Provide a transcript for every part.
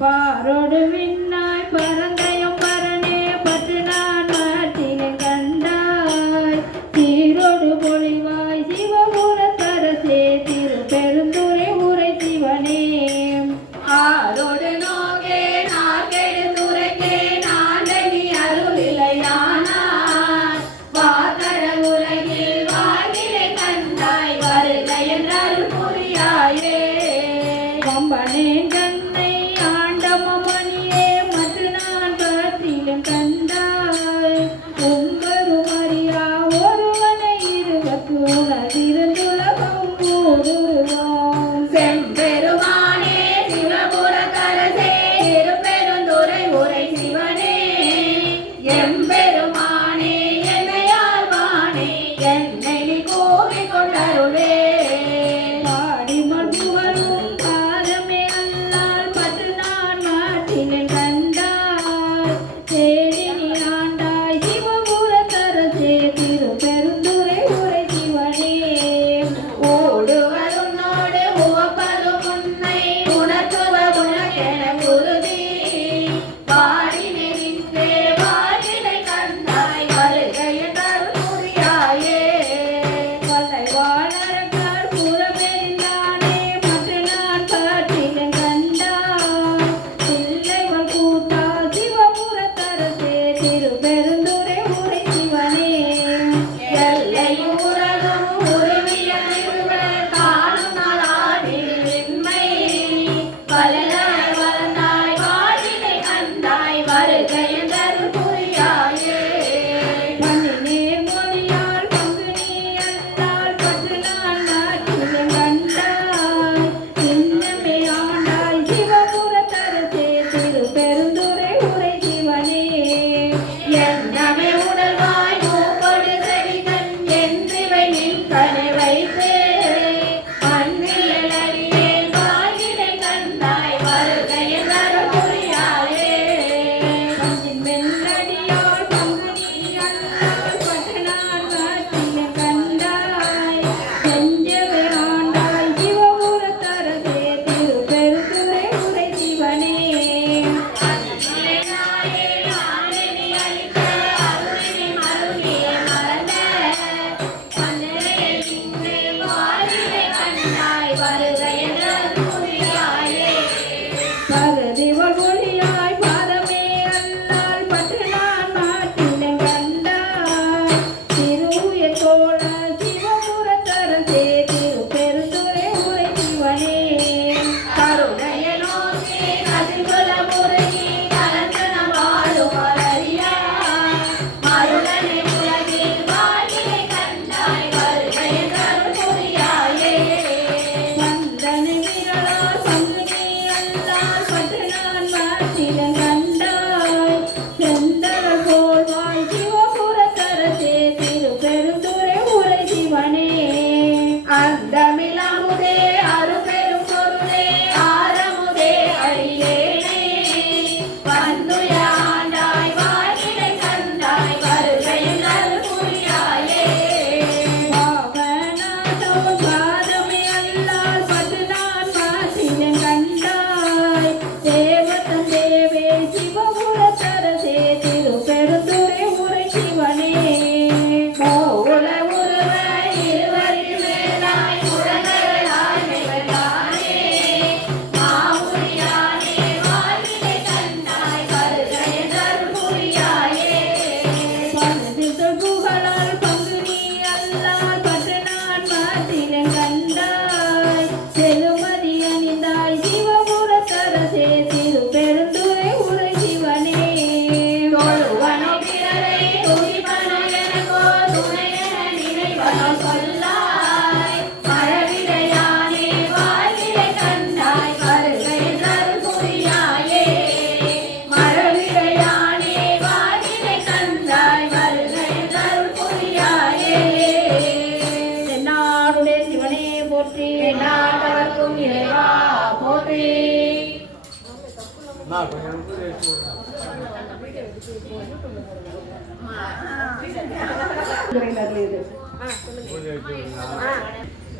பாரோடு விண்ணாய் பரந்தையும் பரனே பற்று நான் மாற்றினேன் கண்டாய் சீரோடு பொழிவாய் சிவபுரத்தரசே திரு பெருந்துரை உரை சிவனே ஆரோடு நோகே நாகேடு துரைக்கே நாண்டனி அருளிலையானாய் வாதர உலகில் வாகிலை கண்டாய் வருகை என்றருள் புரியாயே கம்பனேன் கண்ணை ஆண்டமணியே மற்ற நான் பற்றிலும் கண்டாய் உங்கரும் அறியா ஒருவனை இருவத்து உலகிருந்துலகம் கூடுவோம் செம்பெருமானே சிவபுரத்தரசே திருப்பெருந்துறை உரை சிவனே எம்பெருமானே என்னையாழ்வானே என்னை நீ கோவில் கொண்டருளே பாடி மண்புகழும் பாதமே அல்லால் பற்று நான் மாற்றினேன் கண்டாய் தேடி நீ ஆண்டாய் சிவபுரத்தரசே திரு பெருந்துரை உரை சிவனே ஓடுவர் உன்னோடு உவப்பதும் உன்னை உணர்த்துவ உனக்கென குருதி வாடி நின்றே வாழிலை கண்டாய் வருகை என்றருள் புரியாயே வல்லை வாழறக்கார் புறமெறிந்தானே மற்ற நான் பற்றினேன் கண்டாய் பிள்ளைகள் கூட்டா சிவபுரத்தரசே திரு பெருந்துரை உரை சிவனே எல்லையும் உலகம் உருவிய நிறுவல் காணும் நாளாடின்மை வளராய் வளர்ந்தாய் வாழிலை கண்டாய் வருகை என்றருள் புரியாயே மண்ணினேர் மொழியால் பங்கு நீ அல்லால் பற்று நான் மாற்றினேன் கண்டாய் இன்னமே ஆண்டாய் சிவபுரத்தரசே திரு பெருந்துரை உரை சிவனே என்னமே உணர்வாய் மூப்பொடு செவிகண் என்றிவை நின் கனை வைத்தே மண்ணிலடியே வாழிலை கண்டாய் வருகை என்றருள் புரியாயே பஞ்சின் மெல்லடியால் பங்கு நீ அல்லால் பற்று நான் மாற்றினேன் கண்டாய் செஞ்சவே ஆண்டாய் சிவபுரத்தரசே திரு பெருந்துரை உரை சிவனே அன்னிலையாயே ஆணினி அளித்த அருளினி மருளிய மறந்த மன்னரே இன்றே வாழிலை கண்டாய் வருகை என்றருள் புரியாயே பரதிவள் ஒளியாய் பாதமே அல்லால் பற்று நான் மாற்றினேன் கண்டாய் திருவுய தோழ சிவபுரத்தரசே திரு பெருந்துரை உரை சிவனே கருணைய நோக்கி கதிர்குல முருகி கலந்தன வாழும் மலரியா மருளனை உலகில் வாழிலை கண்டாய் வருகை என்றருள் புரியாயே சந்தனை விரலால் பங்கு நீ அல்லால் பற்று நான் மாற்றினேன் கண்டாய் செந்தழல் போல்வாய் சிவபுரத்தரசே திரு பெருந்துரை உரை சிவனே அந்தமிழமுதே அருபெரும் பொருளே ஆரமுதே அடியேனே வந்துய ஆண்டாய் வாழிலை கண்டாய் வருகை என்றருள் புரியாயே பாவநாதோ பாதமே அல்லால் பற்று நான் மாற்றினேன் கண்டாய் தேவதன் தேவே சிவபுரத்தரசே திரு பெருந்துரை உரை சிவனே மூல உருவ இருவரில் மேலாய் உலகளாய் நிகழ்ந்தானே மாமுனியானே வாழிலை கண்டாய் வருகை என்றருள் புரியாயே பன்னிதில் புகழால் பங்கு நீ அல்லால் பற்று நான் மாற்றினேன் கண்டாய் செலுமதி அணிந்தாய் சிவபுரத்தரசே திரு பெருந்துரை உரை சிவனே தொழுவனோ பிறரை துதிப்பனோ எனக்கோ துணையென நினைவனோ சொல்லாய் மழவிடையானே வாழிலை கண்டாய் வருகை என்றருள் புரியாயே மழவிடையானே வாழிலை கண்டாய் வருகை என்றருள் புரியாயே தென்னாடுடைய சிவனே போற்றி நாட்டவர்க்கும் இறைவா போற்றி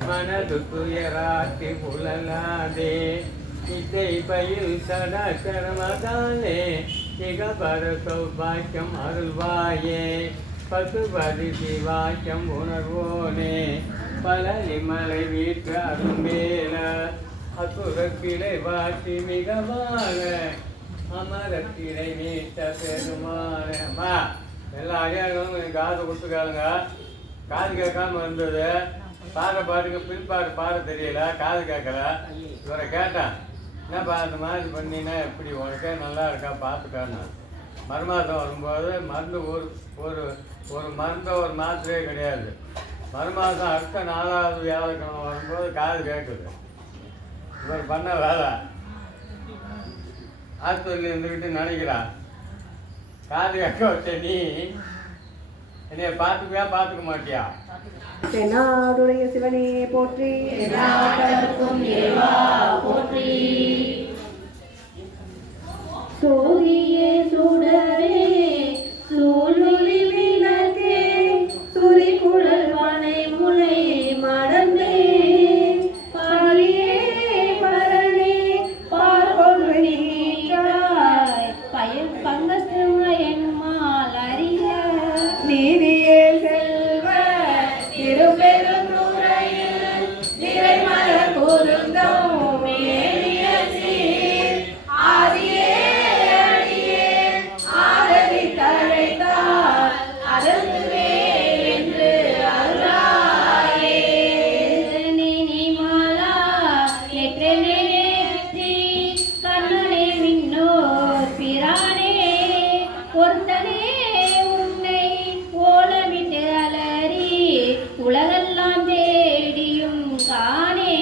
மனது துயராட்டி புலனாதே இசை பயில் சடாச்சரமதாலே இகபர சௌபாக்கியம் அருள்வாயே பசுபதி சிவாக்கியம் உணர்வோனே பழனிமலை வீட்டு அரும்பேல அசுரக்கிளை வாட்டி மிகவாக அமரக்கிளை மீட்ட பெருமானம்மா எல்லா அடியார்களும் காது கொடுத்துக்காளுங்க. காது கேட்காம இருந்தது, பாடுற பாட்டுக்கு பின்பாடு பாட தெரியல, காது கேட்கல. இவரை கேட்டான், என்னப்பா அந்த மாதிரி பண்ணினா எப்படி உனக்கே நல்லா இருக்கா பார்த்துக்கான்னு. மறுமாதம் வரும்போது மருந்து ஒரு ஒரு மருந்தோ ஒரு மாத்திரையே கிடையாது. மறுமாதம் அடுத்த 4வது வியாழக்கிழமை வரும்போது காது கேட்குது. இவர் பண்ண வேலை ஆஸ்பத்திரியில் இருந்துக்கிட்டு நினைக்கிறான், காது கேட்க வச்ச நீ என்னைய பார்த்துக்குவியா பார்த்துக்க மாட்டியா? தென்னாடுடைய சிவனே போற்றி, போற்றி. சோதியே சுடரே சூழொளி விளக்கே சுரி குழல் பனை முனை மடந்தே பாலியே பரணே பார்கொள் நீராய் பயன் பங்கத்து மயன்மால் அறிய நீதியே செல்வ திருப்பெருந்துறையில் நிறைமலர் பொருந்தம் மேலிய சீர் ஆதியே அடியே ஆதரி தழைத்தால் அதற்குவே என்று அருளாயே. மாலா நெற்றமே நேற்றி கண்ணனே விண்ணோர் பிரானே பொருத்தனே உன்னை ஓலமிட்டு அலறி உலகெல்லாம் தேடியும் காணே.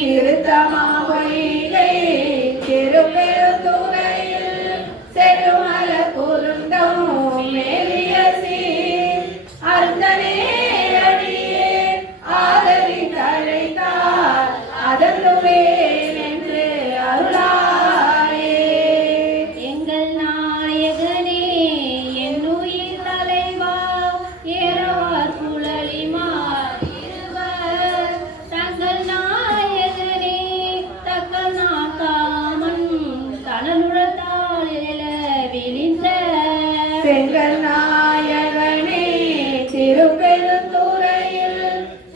திருத்தமாவையை திருப்பெருந்துறையில் செருமலர் பொருந்தம் மேலிய சீர் அர்த்தனே அடியே ஆதரி தழைத்தால் அதற்குவே என்று அருளாயே. எங்கள் நாயகனே என்னுயிர் தலைவா ஏறவார் குழலிமார் இருவர் தங்கள் நாயகனே தக்கல் நாக்காமன் தனனுடத்தால் எழ விழிந்த செங்கல் நாயகனே திருப்பெருந்துறையில்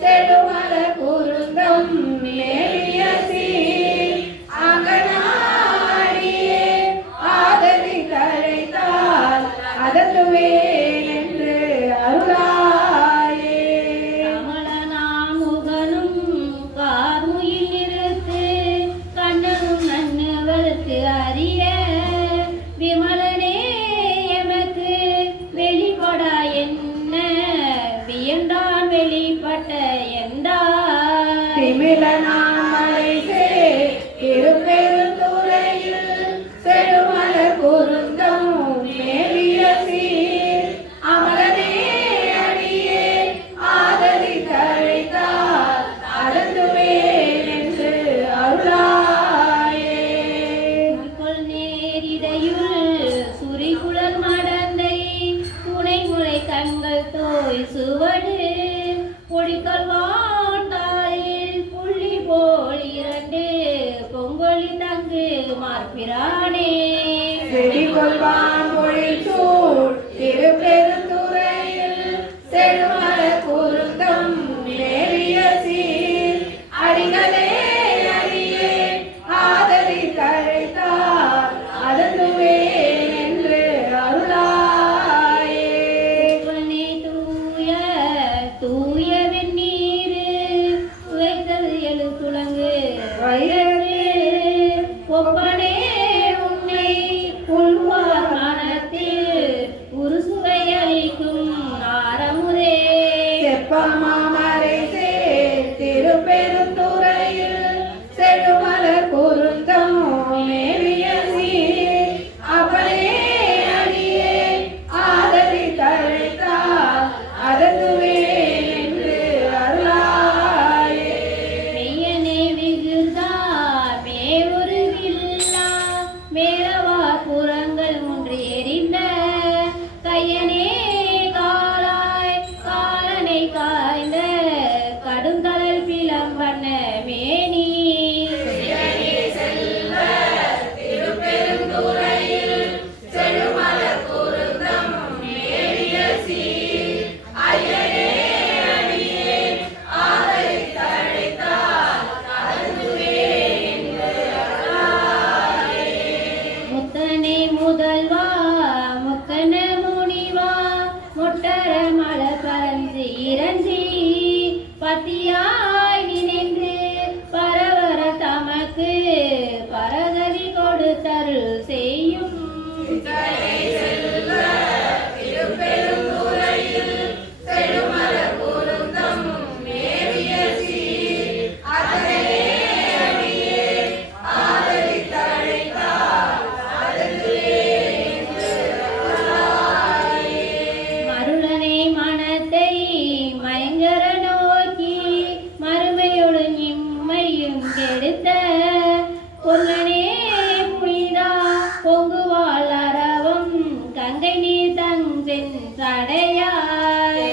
செடுமலர் பொருந்தம் மேலிய சீர் அகனாடியே ஆதரி தழைத்தால் அதற்குவே என்று அருளாயே. கமலனான் முகனும் கார்முயில் நிறுத்து கண்ணனும் நன்னவருக்கு அறிய விமலனே எமக்கு வெளிப்படா என்ன வியந்தான் வெளிப்பட்ட எந்தா திமிலனான் மலைசே திருப்பெருந்துறையில் செடுமலர் பொருந்தம் மேலிய சீர் அமலனே அடியே ஆதரி தழைத்தால் அதற்குவே என்று அருளாயே. கொள் நேரிடையுள் சுரிகுழல் மடந்தை துணை முறை கண்கள் தோய் சுவடு பொடிக்கல் வாழ்ந்தாயில் புள்ளி போல் 2 பொங்கொழி தங்கு மார்பிரானே. செடி கொள்வான் பொழிச்சூர் திருப்பெருந்துறையில் செடுமலர் பொருந்தம் மேலிய சீர் அடிகளே அடியே ஆதரி தழைத்தால் அதற்குவே என்று அருளாயே. உவனே தூய தூய வெந்நீரு உரைத்தது எழு துளங்கு வயது ஒப்பனே உன்னை உள்வார் மனத்தில் உருசுவை அளிக்கும் ஆரமுதே. செப்பமாமரைசே திருப்பெருந்துறையில் செடுமலர் பொருந்தம் மேலிய சீர் அப்பனே அடியே ஆதரி தழைத்தால் அதற்குவே என்று அருளாயே. மெய்யனே விகுதா மேவொரு வில்லா மேலவா புறங்கள் ஒன்று எரிந்த கையனே காலாய் காலனை காய்ந்த கடுங்கடல் பிளம்பண்ண மேனி செல்வ தருள் செய்யும் மருளனை மனத்தை மயங்கர நோக்கி மறுமையோடு நிம்மையும் கெடுத்த பொருளனே புனிதா பொங்குவாள் அரவம் கங்கை நீர் தஞ்சென் சடையாய்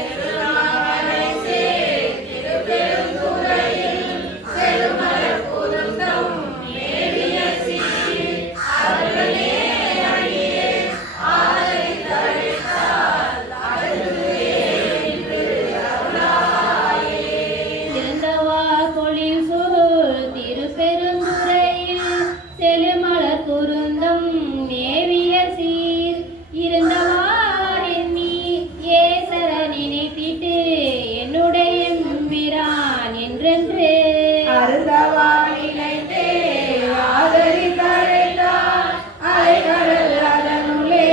இருந்தவா பொழில் சூழ் திருப்பெருந்துறையில் செழுமலர் குருந்தம் மேவிய சீர் இருந்தவார் எண்ணி ஏசர நினைப்பிட்டு என்னுடைய எம்பிரான் என்றென்று அருந்தவா நினைத்தே ஆதரித்தழைத்தார் அலைகடல் அதனுள்ளே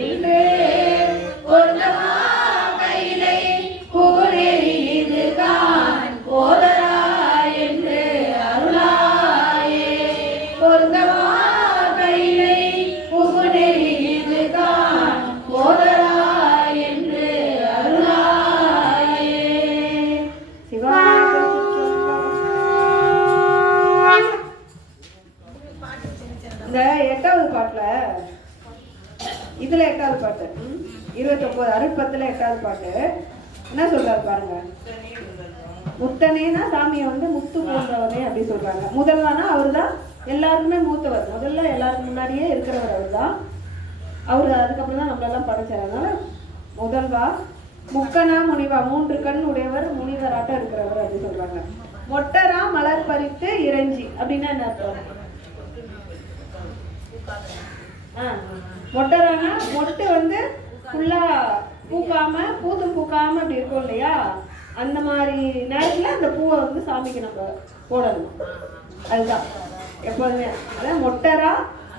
நின்று பொருந்தமா கையிலை புகழேறி இது கான் போதராய் என்று அருளாயே பொருந்தமா கையிலை புகழேறி இது கான் போதராய் என்று அருளாயே. சிவாய இந்த 8வது பாட்டுல இதுல 8வது பாட்டு 29 அருட்பத்துல 8வது பாட்டு என்ன சொல்றாரு பாருங்க. முத்தனேனா சாமியை வந்து முத்து போன்றவனே அப்படி சொல்றாங்க. முதல்வானா அவர் தான் எல்லாருக்குமே மூத்தவர், முதல்ல எல்லாருக்கும் முன்னாடியே இருக்கிறவர் அவர் தான். அவரு அதுக்கப்புறம் தான் நம்மளெல்லாம் படைச்சார். அதனால முதல்வா முக்கனா முனிவா 3 கண் உடையவர் முனிவராட்டம் இருக்கிறவர் அப்படி சொல்றாங்க. மொட்டரா மலர் பறித்து இறைஞ்சி அப்படின்னா என்ன அர்த்தம்? மொட்டரானா மொட்டு வந்து ஃபுல்லா பூக்காம பூத்தும் பூக்காம அப்படி இருக்கும் இல்லையா, அந்த மாதிரி நேரத்துல அந்த பூவை வந்து சாமிக்கு நம்ம போடணும். அதுதான் எப்போதுமே. அதான் மொட்டரா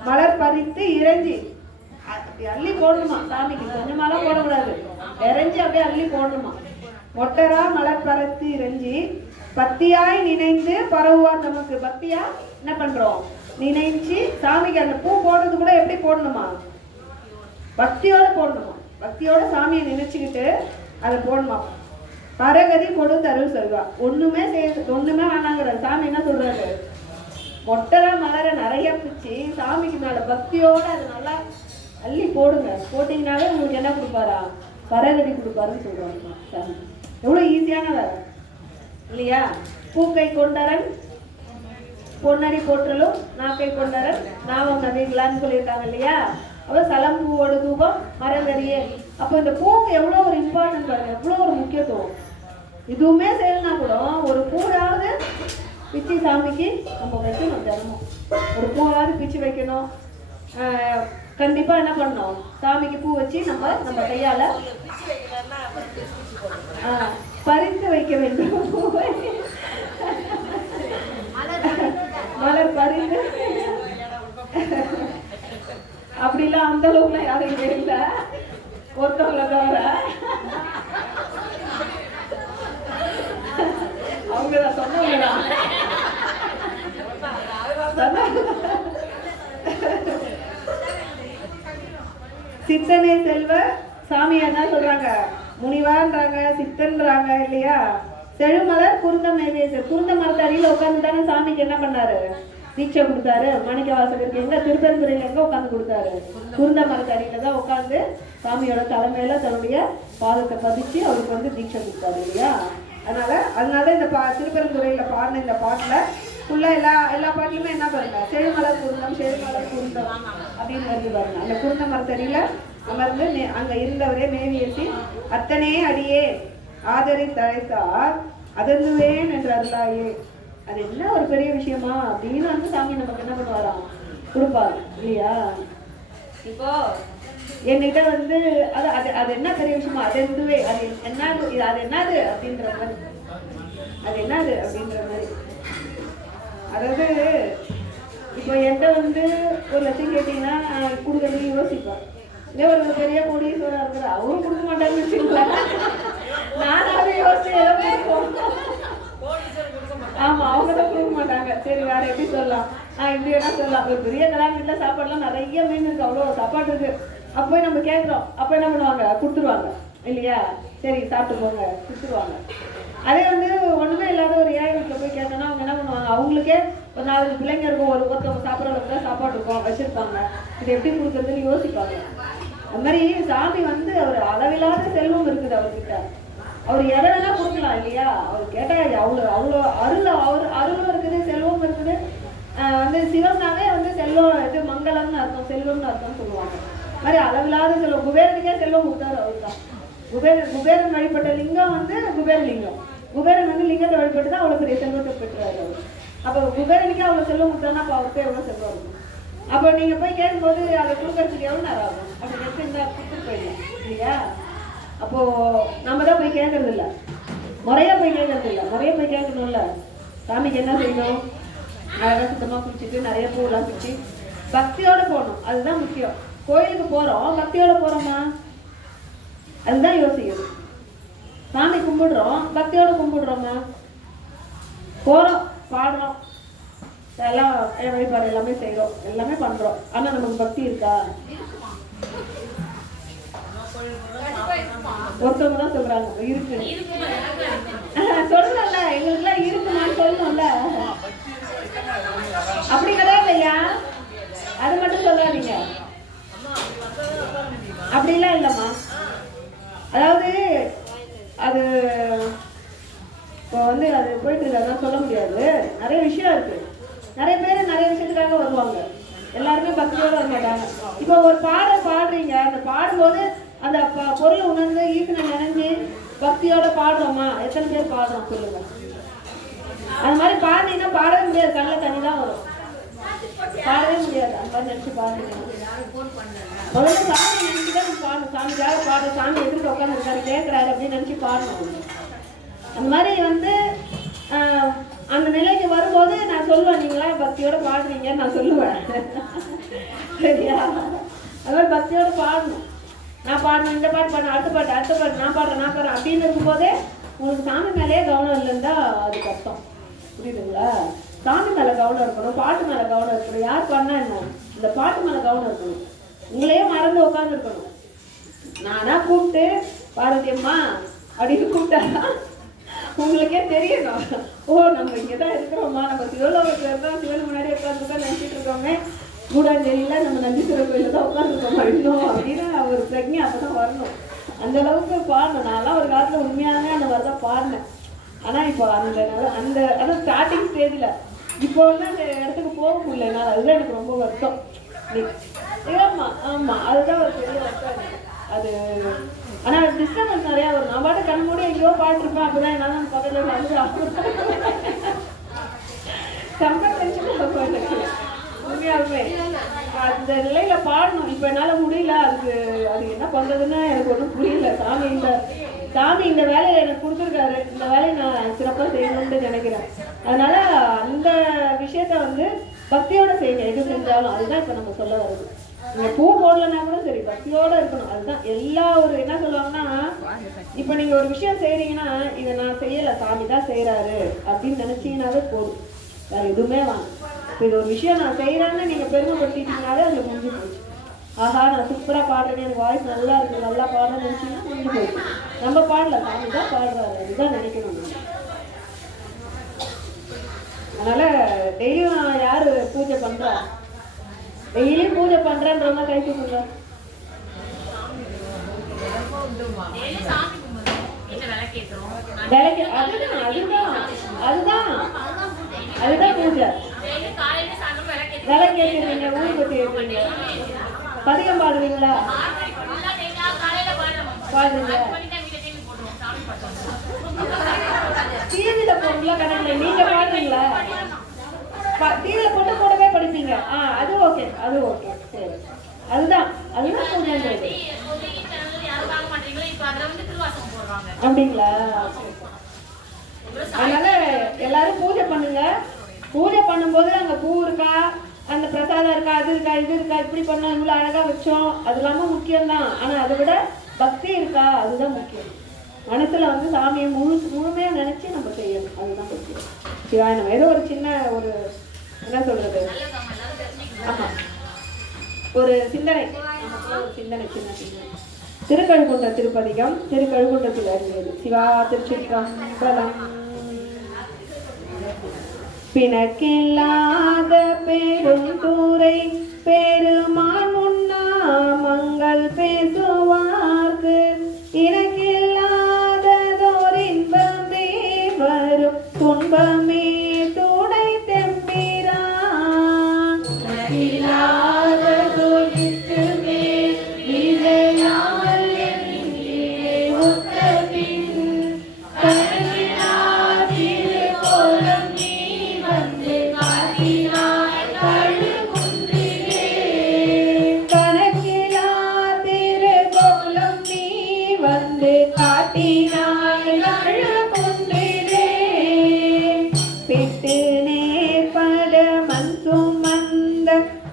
மலர் பறித்து இறைஞ்சி அப்படி அள்ளி போடணுமா சாமிக்கு, கொஞ்சமாலாம் போடக்கூடாது, இறைஞ்சி அப்படியே அள்ளி போடணுமா. மொட்டரா மலர் பறித்து இறைஞ்சி பக்தியாய் நினைந்து பரவுவார் நமக்கு. பக்தியா என்ன பண்றோம், நினைச்சு சாமிக்கு அந்த பூ போடுறது கூட எப்படி போடணுமா, பக்தியோட போடணுமா. பக்தியோட சாமியை நினைச்சுக்கிட்டு அதை போடணுமா. பரகதி கொடுத்தருள் சொல்வா. ஒண்ணுமே வேணாங்கிற சாமி என்ன சொல்றாரு, மொட்டரா மலரை நிறைய பிச்சு சாமிக்கு மேல பக்தியோட அதை நல்லா அள்ளி போடுங்க. போட்டீங்கன்னாலே உங்களுக்கு என்ன கொடுப்பாரா, பரகதி கொடுப்பாருன்னு சொல்றாங்க சாமி. எவ்வளவு ஈஸியான வேலை இல்லையா. பூக்கை கொண்டரன் பொன்னடி போற்றலும் நாக்கை கொண்டரன் நாவம் நவீங்களான்னு சொல்லியிருக்காங்க இல்லையா. அப்போ சலம்பூவோட தூபம் மரங்கறியே. அப்போ இந்த பூக்கு எவ்வளோ ஒரு இம்பார்ட்டன்ட் பாருங்க, எவ்வளோ ஒரு முக்கியத்துவம். இதுவுமே செய்யலனா கூட ஒரு பூவாவது பிச்சு சாமிக்கு நம்ம வைக்கணும். தினமும் ஒரு பூவாவது பிச்சு வைக்கணும். கண்டிப்பா என்ன பண்ணணும், சாமிக்கு பூ வச்சு நம்ம கையால பறித்து வைக்க வேண்டும். மலர் பறித்து அப்படிலாம் அந்த அளவுக்குலாம் யாரும் இங்க இல்ல, ஒருத்தவங்களை தவிர. அவங்கதான் சொன்னவங்கதான். சித்தனே செல்வ சாமி என்ன சொல்றாங்க, முனிவான்றாங்க, சித்தன்றாங்க இல்லையா. செழுமலர் குருந்த மேவேசர், குருந்த மரத்தடியில் உட்காந்து தானே சாமிக்கு என்ன பண்ணாரு, தீட்சை கொடுத்தாரு. மாணிக்க வாசகருக்கு எங்க திருப்பெருந்துறையில எங்க உட்காந்து கொடுத்தாரு, குருந்த மரத்தடியில தான் உட்காந்து சாமியோட தலைமையில தன்னுடைய பாதத்தை பதிச்சு அவருக்கு வந்து தீட்சை கொடுத்தாரு இல்லையா. அதனால இந்த திருப்பெருந்துறையில பாடின இந்த பாட்டுல ஃபுல்லா எல்லா பாட்டுலுமே என்ன பாருங்க, செழுமலர் குருந்தம் அப்படின்னு வருது பாருங்க. அந்த குருந்த மரத்தடியில அமர்ந்து அங்க இருந்தவரே மேவியசி அத்தனே அடியே ஆதரித்தழைத்தார் அதர்ந்துவேன் என்று அருளாயே. அது என்ன ஒரு பெரிய விஷயமா அப்படின்னு வந்து சாமி நமக்கு என்ன பண்ணுவாராம், கொடுப்பாரு இல்லையா. இப்போ என்கிட்ட வந்து அது என்ன பெரிய விஷயமா, அது இருந்துவே அது என்னது அப்படின்ற மாதிரி, அது என்னது அப்படின்ற மாதிரி. அதாவது இப்போ என்கிட்ட வந்து 1,00,000 கேட்டீங்கன்னா கொடுக்குறதுக்கு யோசிப்பேன். இதே ஒரு பெரிய கோடீஸ்வரர் இருக்கிற அவரும் கொடுக்க மாட்டாருன்னு வச்சுங்களேன். நானாவது யோசிச்சு ஏதோ கொடுப்போம். ஆமா, அவங்க தான் கொடுக்க மாட்டாங்க. சரி வேற எப்படி சொல்லலாம், இப்படி வேணா சொல்லலாம். ஒரு பெரிய கல்யாண வீட்டில் சாப்பாடுலாம் நிறைய மீன் இருக்கு, அவ்வளோ சாப்பாடு இருக்கு. அப்போ நம்ம கேட்குறோம், அப்போ என்ன பண்ணுவாங்க, கொடுத்துருவாங்க இல்லையா? சரி சாப்பிட்டு போங்க, கொடுத்துருவாங்க. அதே வந்து ஒண்ணுமே இல்லாத ஒரு ஏழை வீட்டில் போய் கேட்டோம்னா அவங்க என்ன பண்ணுவாங்க, அவங்களுக்கே ஒரு 4 பிள்ளைங்க இருக்கும், ஒருத்தவங்க சாப்பிட்ற அளவுக்கு தான் சாப்பாடு இருக்கும், வச்சிருப்பாங்க. இது எப்படி கொடுக்குறதுன்னு யோசிப்பாங்க. அது மாதிரி சாமி வந்து அவர் அளவில்லாத செல்வம் இருக்குது அவர்கிட்ட. அவர் எதை வேணா கொடுக்கலாம் இல்லையா? அவர் கேட்டா அவ்வளோ அருளும் இருக்குது, செல்வம் இருக்குது. வந்து சிவம்னாவே வந்து செல்வம், இது மங்களம்னு அர்த்தம், செல்வம்னு அர்த்தம் சொல்லுவாங்க. மாதிரி அளவில்லாத செல்வம். குபேரனுக்கே செல்வம் கொடுத்தாரு அவர் தான். குபேரன் வழிபட்ட லிங்கம் வந்து குபேரலிங்கம். குபேரன் வந்து லிங்கத்தை வழிபட்டு தான் அவ்வளோ பெரிய செல்வத்தை பெற்றாரு அவர். அப்போ குபேரனுக்கே அவ்வளோ செல்வம் கொடுத்தாருன்னா அப்போ அவருக்கு எவ்வளோ செல்வம் இருக்கும். அப்போ நீங்கள் போய் கேட்கும்போது அதை கொடுக்கறதுக்கு எவ்வளோ நேரம் ஆகும்? அப்படி எடுத்து கொடுத்துட்டு போயிடலாம் இல்லையா? அப்போது நம்ம தான் போய் கேட்கறது இல்லை, முறையாக போய் கேட்கறது இல்லை. முறையாக போய் கேட்கணும்ல. சாமிக்கு என்ன செய்யணும், அழகாக சுத்தமாக குளிச்சுட்டு நிறைய பூவெல்லாம் பிடிச்சி பக்தியோடு போகணும். அதுதான் முக்கியம். கோயிலுக்கு போகிறோம், பக்தியோடு போகிறோமா, அதுதான் யோசிக்கணும். சாமி கும்பிடுறோம், பக்தியோட கும்பிடுறோமா, போறோம், பாடுறோம், எல்லாம் வழிபாடு எல்லாமே செய்யறோம், எல்லாமே பண்றோம். ஆனா நமக்கு பக்தி இருக்கா? ஒருத்தவங்க தான் சொல்றாங்க இருக்கு. சொல்லல, எங்களுக்குலாம் இருக்குமான்னு சொல்லணும்ல. அப்படி கிடையாது இல்லையா? அது மட்டும் சொல்லாதீங்க. அப்படிலாம் இல்லம்மா. அதாவது அது இப்போ வந்து அது போயிட்டு இருக்காதான் சொல்ல முடியாது. நிறைய விஷயம் இருக்கு. நிறைய பேர் நிறைய விஷயத்துக்காக வருவாங்க. எல்லாருமே பக்தியோட வர மாட்டாங்க. இப்போ ஒரு பாடல் பாடுறீங்க, அந்த பாடும்போது அந்த பொருளை உணர்ந்து ஈசனை நினைஞ்சு பக்தியோட பாடுறோமா? எத்தனை பேர் பாடுறோம் சொல்லுங்க. அது மாதிரி பாடினீங்கன்னா பாடவே முடியாது, கண்ணில் தண்ணி தான் வரும், பாடவே முடியாது. அந்த மாதிரி நினைச்சு பாடுறீங்க. முதல்ல சாமி நினைச்சுதான் நம்ம பாடணும். சாமிக்காக பாடுறோம், சாமி எதிர்த்து உட்காந்து இருக்காரு கேட்கிறாரு அப்படின்னு நினைச்சு பாடணும். அந்த மாதிரி வந்து அந்த நிலைக்கு வரும்போது நான் சொல்லுவேன், நீங்களா பக்தியோட பாடுறீங்கன்னு நான் சொல்லுவேன். சரியா? அது மாதிரி பக்தியோட பாடணும். நான் பாடணும், இந்த பாட்டு பாடணும், அடுத்த பாட்டு நான் பாடுறேன் அப்படின்னு இருக்கும்போதே உங்களுக்கு சாமி மேலேயே கவனம் இல்லைன்னா அதுக்கு அர்த்தம். புரியுதுங்களா? சாமி மேலே கவனம் இருக்கணும், பாட்டு மேலே கவனம் இருக்கணும். யார் பாடினா என்ன, இந்த பாட்டு மேலே கவனம் இருக்கணும். உங்களையே மறந்து உட்காந்து இருக்கணும். நானா கூப்பிட்டு பார்வதி அம்மா அப்படின்னு கூப்பிட்டா உங்களுக்கே தெரியணும், ஓ நம்ம இங்கே தான் இருக்கிறோம்மா, நம்ம சிவலோகத்தில் இருக்கோம், சிவன் முன்னாடி உட்காந்துருக்கோம், நினச்சிட்டு இருக்கோமே, கூடாஞ்சேரியில் நம்ம நந்தீஸ்வரர் கோயிலில் தான் உட்காந்துருக்கோம் இன்னும் அப்படின்னு ஒரு பிரஜை அப்போ தான் வரணும். அந்த அளவுக்கு பாடணும். நான்லாம் ஒரு காலத்தில் உண்மையாகவே அந்த மாதிரி தான் பாடினேன். ஆனால் இப்போ அந்த அதான் ஸ்டார்டிங் ஸ்டேஜில் இப்போ வந்து அந்த இடத்துக்கு போக முடியல என்னால். அதுதான் எனக்கு ரொம்ப வருத்தம். ஆமாம், அதுதான் ஒரு பெரிய வருத்தம் எனக்கு. அது ஆனால் டிஸ்டர்பன்ஸ் நிறையா வரும். நான் பாட்டு கண்ணு மூடி எங்கேயோ பாட்டுருப்பேன், அப்போ தான் என்னால் பக்கத்தில் வந்து உண்மையாலுமே அந்த நிலையில் பாடணும். இப்போ என்னால் முடியல. அது என்ன பண்ணுறதுன்னு எனக்கு ஒன்றும் புரியல. சாமி இந்த வேலையை எனக்கு கொடுத்துருக்காரு, இந்த வேலையை நான் சிறப்பாக செய்யணும்னு நினைக்கிறேன். அதனால அந்த விஷயத்த வந்து பக்தியோட செய்யுங்க. எது செஞ்சாலும் அதுதான் இப்போ நம்ம சொல்ல வருது. நீங்கள் பூ போடலன்னா கூட சரி, பக்தியோட இருக்கணும். அதுதான் எல்லா ஒரு என்ன சொல்லுவாங்கன்னா, இப்போ நீங்கள் ஒரு விஷயம் செய்கிறீங்கன்னா இதை நான் செய்யலை, சாமி தான் செய்கிறாரு அப்படின்னு நினச்சிங்கன்னாவே போதும், வேறு எதுவுமே வாங்க. இப்போ இது ஒரு விஷயம் நான் செய்கிறேன்னு நீங்கள் பெருமைப்படுத்திட்டீங்கனாலே அதில் முடிஞ்சு போச்சு. ஆஹா நான் சூப்பராக பாடுறேன், எனக்கு வாய்ஸ் நல்லா இருக்குது, நல்லா பாடுறேன்னு நினச்சிங்கன்னா முடிஞ்சு போச்சு. நம்ம பாடல, சாமி தான் பாடுறாரு, அதுதான் நினைக்கணும். அதனால் டெய்லியும் யார் பூஜை பண்ணுறா, டெய்லியும் பூஜை பண்ணுறேன்றவங்க கை தூக்குங்க. அதுதான் பூஜை. விளக்கேற்றுவீங்க, ஊதுபத்தி ஏற்றுவீங்க, பதிகம் பாடுவீங்களா? பாடுவீங்க. டிவியில போட்டுலாம் கணக்கில் நீங்க பாடுறீங்களா? டிவியில போட்டு கூடவே படிப்பீங்க. அது ஓகே, அது ஓகே, சரி. அதுதான் பூஜைன்றது. அப்படிங்களா? அதனால எல்லாரும் பூஜை பண்ணுங்க. பூஜை பண்ணும்போது அங்கே பூ இருக்கா, அந்த பிரசாதம் இருக்கா, அது இருக்கா, இது இருக்கா, இப்படி பண்ணோம், இவ்வளோ அழகா வச்சோம், அது இல்லாமல் முக்கியம்தான். ஆனால் அதை விட பக்தி இருக்கா, அதுதான் முக்கியம். மனசுல வந்து சாமியை முழுமையா நினைச்சு நம்ம செய்யணும், அதுதான் முக்கியம். சிவாய நம்ம ஏதோ ஒரு சின்ன ஒரு என்ன சொல்றது, ஆமா ஒரு சிந்தனை, ஒரு சிந்தனை, சின்ன சிந்தனை. திருக்கழுக்குன்ற திருப்பதிகம் திருக்கழுக்குன்றத்தில் அறிந்தது. சிவா திருச்சிற்றம்பலம். பிணக்கில்லாத பெரும் தூரை பெருமான் முன்னாமங்கள் பேசுவார்க்கு இணக்கில்லாததோர் இன்பமே வரும் துன்பமே துணை தெம்பிரான்.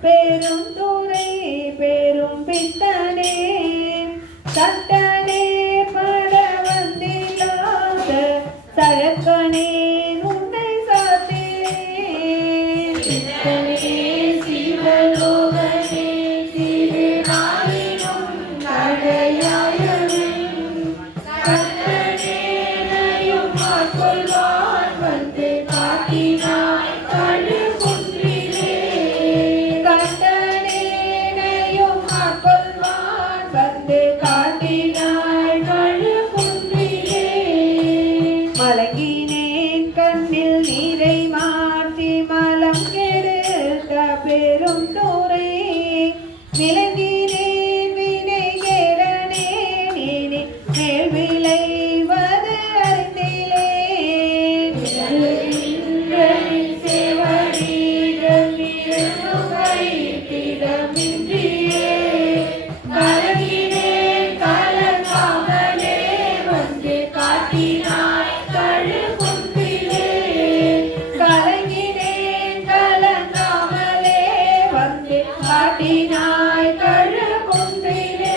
பெரும் துறை பெரும் பித்தனே தட்டனே பட வந்தில்லாத சழக்கனே உன்னை சாத்தேன். சிவலோகனே திருநாளினும் கடையாயனும் கட்டனேனையும் ஆட்கொள்வான் வந்து காட்டினாய் மலங்கினேன் கண்ணில் நீரை மாற்றி மலம் கெடுத்த பெரும் தூரை விளங்கினேன் வினை கேடனே நீ மேல் விளைவது அறிந்திலேன். சேவடி திடமின்றியே கலங்கினேன் கலங்காமலே வந்து காட்டினாய் காட்டினாய் கழுகுன்றிலே.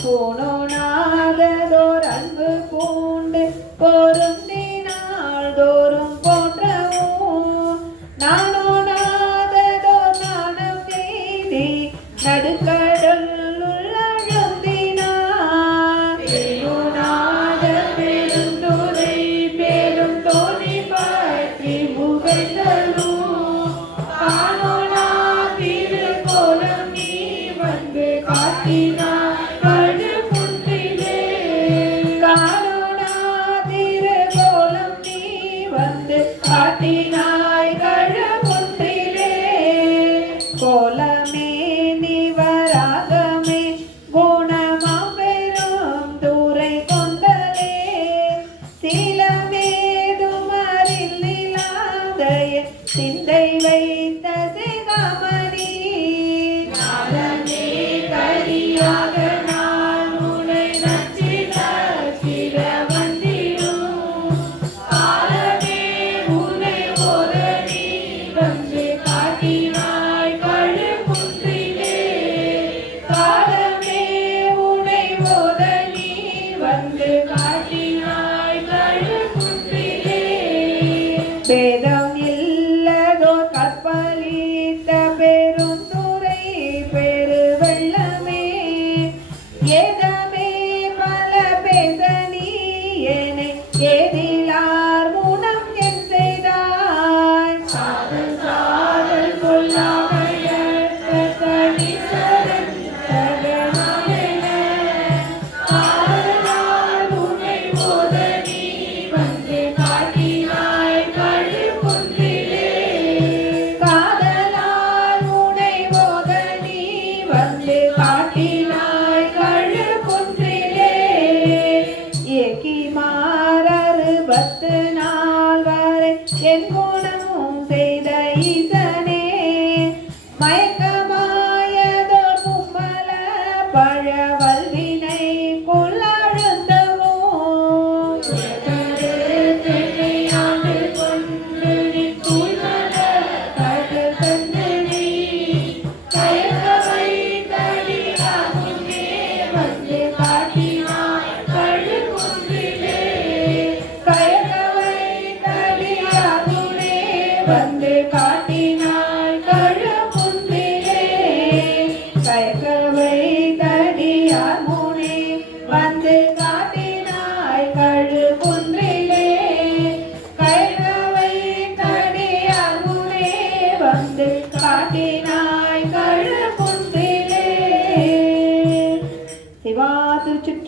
பூணோனாததோர் அன்பு பூண்டு பொருந்தினால் தோறும் போற்றவும் நானோனாததோர் நாணம் நீதி நடுக்கடல் உள்ளழுந்தினார். பெருநாத பெருந்துரை பெரும் தோணி பற்றி புகழ்ந்தலும் காட்டினாய் கழுகுன்றிலே. காணோனாதிருகோலம் நீ வந்து காட்டினாய் கழுகுன்றிலே. கோலமே நிவராகமே குணமாம் பெரும் தூரை கொண்டலே சீலமேதுமறில் நிலாதய சிந்தை வைத்த சிகாமணி. கரியா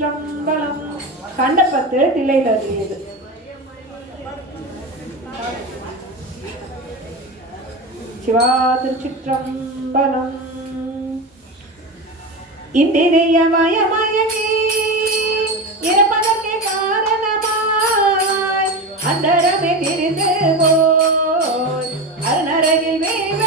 திருச்சிற்றம்பலம். கண்டப்பத்து தில்லையில் அறியது. சிவா திருச்சிற்றம்பலம். இந்திரிய மயமயங்கி இறப்பதற்கு காரணமாய் அந்தரமே திரிந்து போய் அருணரகில் வீழ்ந்து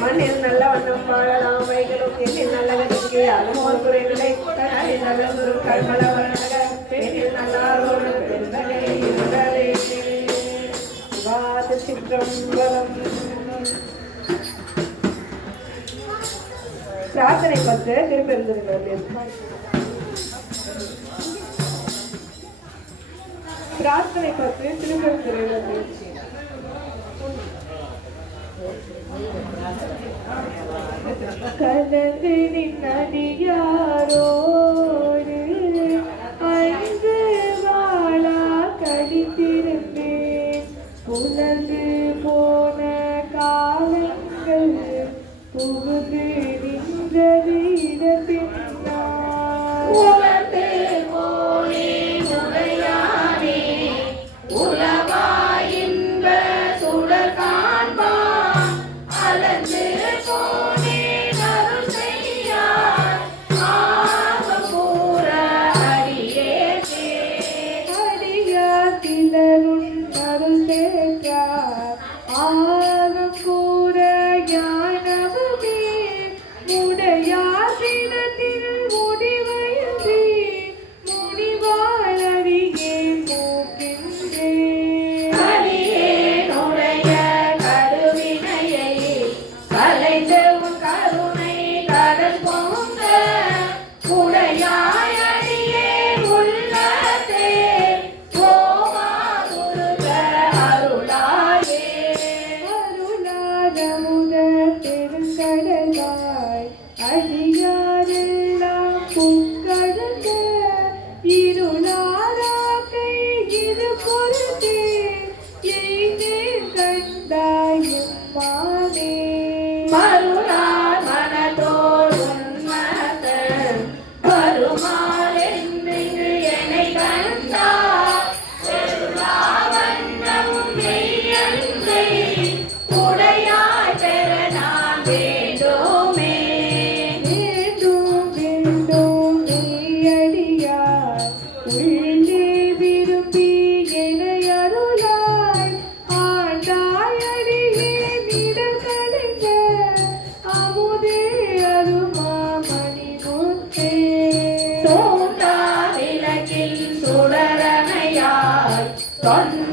மண்ணில் நல்ல வண்ணம் வாழலாம் வைகளும் எண்ணில் நல்லவனுக்கு அலமோர் குறைநிலை கல்மல பெண்ணில் நல்லாரோடு பெருந்தகை இருந்த திருச்சிற்றம்பலம். பிரார்த்தனை பத்து திருப்பெருந்துறையில் பிரார்த்தனை பத்து திருப்பெருந்துறையில் கலந்து நின்னடியாரோடு அன்று வாழா கடித்திருந்தேன். புலந்து போன காலங்கள் புகுந்து நின்றது இடத்தினார். உலர்ந்து போனே உடையானே உலவா இன்ப சுடர் காண்பான். அலர்ந்து போனே அருள் செய்யார் ஆகம் கூற அடியேற்கே. அடியார் சிலருள் அருள் சேர்த்தார் ஆகம் கூற ஞானமுமே. உடையார் தினத்தில் முடிவையின்றி முடிவால் அடியேன் போக்கின்றேன். அடியேனுடைய கருவினையை கலைந்து உன் கருணை கடல் பொங்க உடையாய் அடியேன் உள்ளத்தே ஓமாதுருக அருளாயே. அருளாரமுத பெருங்கடலாய் அடியாரெல்லாம் புக்கடந்த இருளாராக்கை இரு பொருத்தே எய்தே கண்டாயும் மானே. மருளார் மனதோர் உன்மத்தன் வருமாறென்று என்னை கண்டார். பெருளாவண்ணம் மெய்யன்றை உடையாய் பெற நான் வேண்டுமே. வேண்டும் வேண்டும் மெய்யடியார் உள்ளே விரும்பி என்னை அருளாய் ஆண்டாய் அடியே நிழல் கலைந்த அமுதே அருமாமணி முத்தே. தோன்றா விளக்கில் சுடரணையாய் தொன்ற